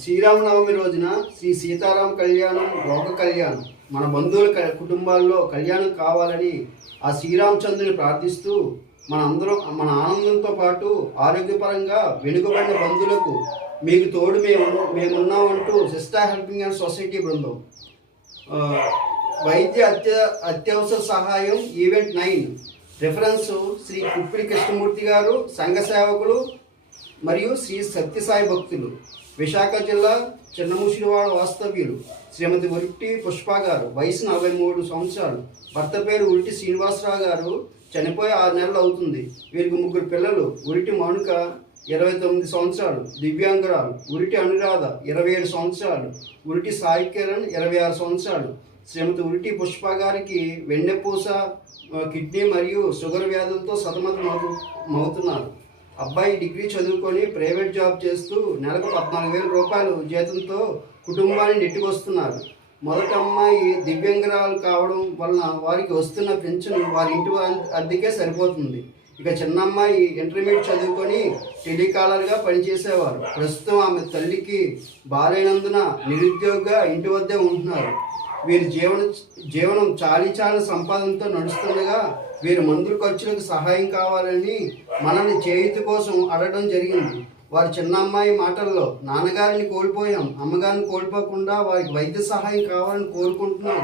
శ్రీరామనవమి రోజున శ్రీ సీతారామ కళ్యాణం, లోక కళ్యాణం, మన బంధువుల కుటుంబాల్లో కళ్యాణం కావాలని ఆ శ్రీరామచంద్రుని ప్రార్థిస్తూ మన ఆనందంతో పాటు ఆరోగ్యపరంగా వెనుకబడిన బంధువులకు మీకు తోడు మేమున్నామంటూ సిస్టర్ హెల్పింగ్ హ్యాండ్స్ సొసైటీ బృందం వైద్య అత్యవసర సహాయం ఈవెంట్ 9 రిఫరెన్స్ శ్రీ కుప్పిడి కృష్ణమూర్తి గారు, సంఘ సేవకులు మరియు శ్రీ సత్యసాయి భక్తులు, విశాఖ జిల్లా చిన్నముషిడివాడ వాస్తవ్యులు, శ్రీమతి ఉరిటి పుష్ప గారు, వయసు 43 సంవత్సరాలు, భర్త పేరు ఉరిటి శ్రీనివాసరావు గారు, చనిపోయి 6 నెలలు అవుతుంది. వీరికి 3 పిల్లలు, ఉరిటి మౌనిక 29 సంవత్సరాలు, దివ్యాంగురాలు, ఉరిటి అనురాధ 27 సంవత్సరాలు, ఉరిటి సాయి కిరణ్ 26 సంవత్సరాలు. శ్రీమతి ఉరిటి పుష్ప గారికి వెన్నెపూస, కిడ్నీ మరియు షుగర్ వ్యాధులతో సతమతమవుతున్నారు. అబ్బాయి డిగ్రీ చదువుకొని ప్రైవేట్ జాబ్ చేస్తూ నెలకు 14,000 రూపాయలు జీతంతో కుటుంబాన్ని నెట్టుకొస్తున్నారు. మొదటి అమ్మాయి దివ్యాంగురాలు కావడం వలన వారికి వస్తున్న పెన్షన్ వారి ఇంటి అద్దెకే సరిపోతుంది. ఇక చిన్న అమ్మాయి ఇంటర్మీడియట్ చదువుకొని టెలికాలర్గా పనిచేసేవారు. ప్రస్తుతం ఆమె తల్లికి బాలైనందున నిరుద్యోగిగా ఇంటి వద్దే ఉంటున్నారు. వీరి జీవనం చాలీ సంపాదనతో నడుస్తుండగా వీరి మందుల ఖర్చులకు సహాయం కావాలని మనల్ని చేయూత కోసం అడగడం జరిగింది. వారి చిన్న అమ్మాయి మాటల్లో, నాన్నగారిని కోల్పోయాం, అమ్మగారిని కోల్పోకుండా వారికి వైద్య సహాయం కావాలని కోరుకుంటున్నాం.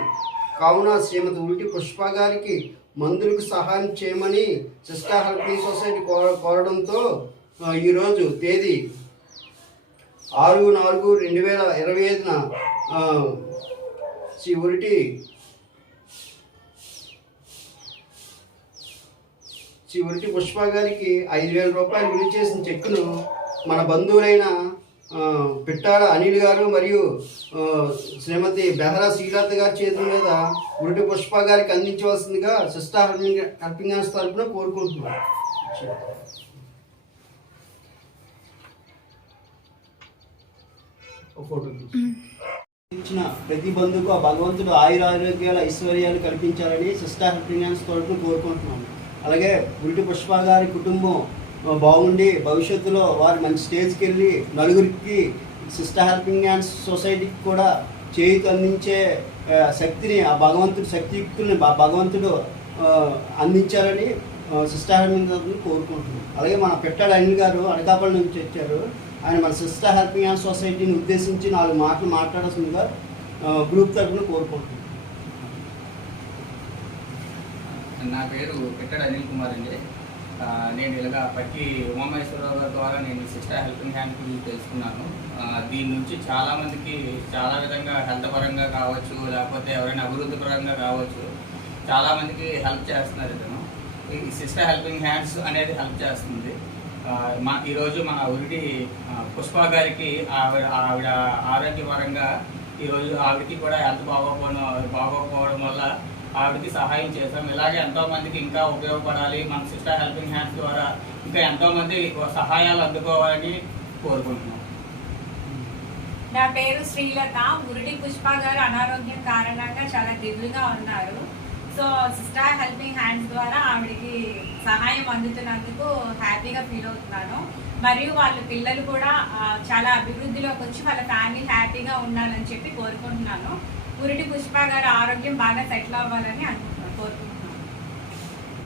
కావున శ్రీమతి ఉల్టి పుష్ప గారికి మందులకు సహాయం చేయమని సిస్టర్ హెల్పింగ్ సొసైటీ కోరడంతో ఈరోజు తేదీ 6/4/2025న శ్రీ ఉరిటి పుష్ప గారికి 5,000 రూపాయలు విలువ చేసిన చెక్కును మన బంధువులైన పిట్టాడ అనిల్ గారు మరియు శ్రీమతి బెహరా శ్రీలత గారి చేతుల మీద ఉరిటి పుష్ప గారికి అందించవలసిందిగా సిస్టర్ హెల్పింగ్ హ్యాండ్స్ తరఫున కోరుకుంటున్నాను. ఇచ్చిన ప్రతి బంధువుకు ఆ భగవంతుడు ఆయురారోగ్యాల ఐశ్వర్యాలు కల్పించాలని సిస్టర్ హెల్పింగ్ హ్యాండ్స్ తరఫున కోరుకుంటున్నాను. అలాగే ఉరిటి పుష్ప గారి కుటుంబం బాగుండి భవిష్యత్తులో వారు మంచి స్టేజ్కి వెళ్ళి నలుగురికి సిస్టర్ హెల్పింగ్ హ్యాండ్స్ సొసైటీకి కూడా చేయూత అందించే శక్తిని, ఆ భగవంతుడి శక్తియుక్తుల్ని భగవంతుడు అందించాలని సిస్టర్ హెల్పింగ్ హ్యాండ్స్ కోరుకుంటున్నాం. అలాగే మన పిట్టాడ అనిల్ గారు అనకాపల్లి నుంచి వచ్చారు. ఆయన మన సిస్టర్ హెల్పింగ్ హ్యాండ్స్ సొసైటీని ఉద్దేశించి 4 మాటలు మాట్లాడాల్సిందిగా గ్రూప్ తరఫున కోరుకుంటున్నాం. నా పేరు పిట్టాడ అనిల్ కుమార్ అండి. నేను ఇలాగా పట్టి ఉమామహేశ్వరరావు గారి ద్వారా నేను సిస్టర్ హెల్పింగ్ హ్యాండ్ గురించి తెలుసుకున్నాను. దీని నుంచి చాలామందికి చాలా విధంగా హెల్త్ పరంగా కావచ్చు, లేకపోతే ఎవరైనా అభివృద్ధి పరంగా కావచ్చు, చాలామందికి హెల్ప్ చేస్తున్నారు. ఇతను ఈ సిస్టర్ హెల్పింగ్ హ్యాండ్స్ అనేది హెల్ప్ చేస్తుంది. ఈరోజు మన ఉరిటి పుష్ప గారికి ఆవిడ ఆరోగ్యపరంగా ఈరోజు ఆవిడకి కూడా హెల్త్ బాగోకపోవడం వల్ల ఆవిడకి సహాయం చేశాం. ఇలాగే ఎంతోమందికి ఇంకా ఉపయోగపడాలి, మన సిస్టర్ హెల్పింగ్ హ్యాండ్స్ ద్వారా ఇంకా ఎంతోమంది సహాయాలు అందుకోవాలని కోరుకుంటున్నాం. నా పేరు శ్రీలత. ఉరిటి పుష్ప గారు అనారోగ్యం కారణంగా చాలా దిగులుగా ఉన్నారు. సో సిస్టర్ హెల్పింగ్ హ్యాండ్స్ ద్వారా ఆవిడకి సహాయం అందుతున్నందుకు హ్యాపీగా ఫీల్ అవుతున్నాను. మరియు వాళ్ళ పిల్లలు కూడా చాలా అభివృద్ధిలోకి వచ్చి వాళ్ళ ఫ్యామిలీ హ్యాపీగా ఉండాలని చెప్పి కోరుకుంటున్నాను. ఉరిటి పుష్ప గారి ఆరోగ్యం బాగా సెటిల్ అవ్వాలని కోరుకుంటున్నాను.